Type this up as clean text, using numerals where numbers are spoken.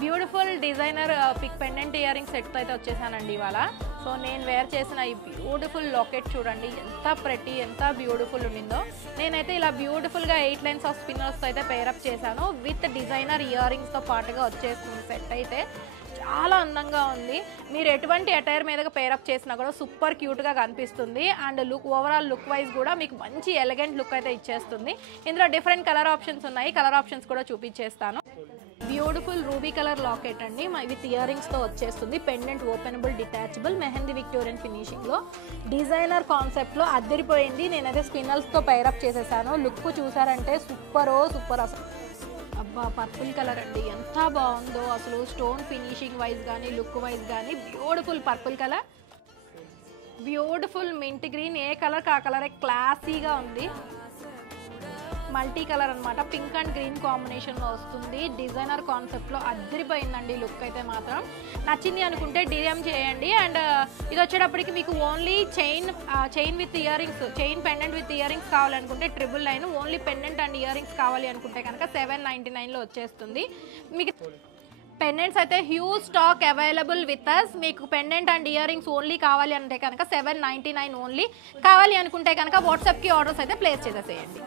Beautiful designer pick pendant ear ring సెట్తో అయితే వచ్చేసానండి ఇవాళ. సో నేను వేర్ చేసిన ఈ బ్యూటిఫుల్ లాకెట్ చూడండి ఎంత ప్రెటీ, ఎంత బ్యూటిఫుల్ ఉండిందో. నేనైతే ఇలా బ్యూటిఫుల్గా 8 లైన్స్ ఆఫ్ స్పిన్నర్స్తో అయితే పేరప్ చేశాను. విత్ డిజైనర్ ఇయర్ రింగ్స్తో పాటుగా వచ్చేస్తుంది సెట్ అయితే. చాలా అందంగా ఉంది. మీరు ఎటువంటి అటైర్ మీదగా పేరప్ చేసినా కూడా సూపర్ క్యూట్గా కనిపిస్తుంది. And look overall look wise కూడా మీకు మంచి ఎలిగెంట్ లుక్ అయితే ఇచ్చేస్తుంది. ఇందులో డిఫరెంట్ కలర్ ఆప్షన్స్ ఉన్నాయి. కలర్ ఆప్షన్స్ కూడా చూపించేస్తాను. బ్యూటిఫుల్ రూబీ కలర్ లాకెట్ అండి విత్ ఇయర్ రింగ్స్తో వచ్చేస్తుంది. Pendant openable detachable mehndi Victorian ఫినిషింగ్లో డిజైనర్ కాన్సెప్ట్లో అద్దరిపోయింది. నేనైతే స్పిన్నల్స్తో పేరప్ చేసేసాను. లుక్ చూసారంటే సూపర్ అసలు. అబ్బా పర్పుల్ కలర్ అండి ఎంత బాగుందో అసలు. స్టోన్ ఫినిషింగ్ వైజ్ కానీ లుక్ వైజ్ కానీ beautiful purple colour. Beautiful mint green, ఏ కలర్ ఆ కలరే క్లాసీగా ఉంది. మల్టీ కలర్ అనమాట, పింక్ అండ్ గ్రీన్ కాంబినేషన్లో వస్తుంది. డిజైనర్ కాన్సెప్ట్లో అద్దరిపోయిందండి లుక్ అయితే మాత్రం. నచ్చింది అనుకుంటే డిఎం చేయండి. అండ్ ఇది వచ్చేటప్పటికి మీకు only chain with ear rings, chain pendant with ear rings కావాలనుకుంటే 999, only pendant and ear rings కావాలి అనుకుంటే కనుక 799లో వచ్చేస్తుంది. మీకు పెండెంట్స్ అయితే huge stock available with us. మీకు pendant and ear rings only కావాలి అంటే కనుక 799 ఓన్లీ. కావాలి అనుకుంటే కనుక వాట్సాప్కి ఆర్డర్స్ అయితే ప్లేస్ చేసేసేయండి.